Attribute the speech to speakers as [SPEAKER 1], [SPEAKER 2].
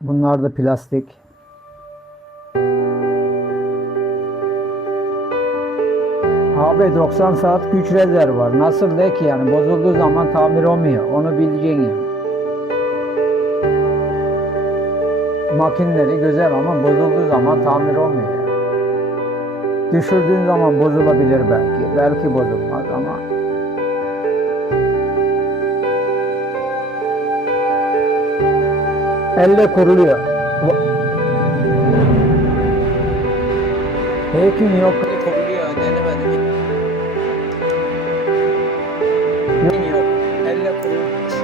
[SPEAKER 1] Bunlar da plastik. Abi 90 saat güç rezervi var. Nasıl de ki yani bozulduğu zaman tamir olmuyor. Onu bileceksin yani. Makineleri güzel ama bozulduğu zaman tamir olmuyor. Düşürdüğün zaman bozulabilir belki. Belki bozulmaz ama elle kuruluyor. Peki yok. Kuruluyor denemedim. Yok. Elle kuruluyor.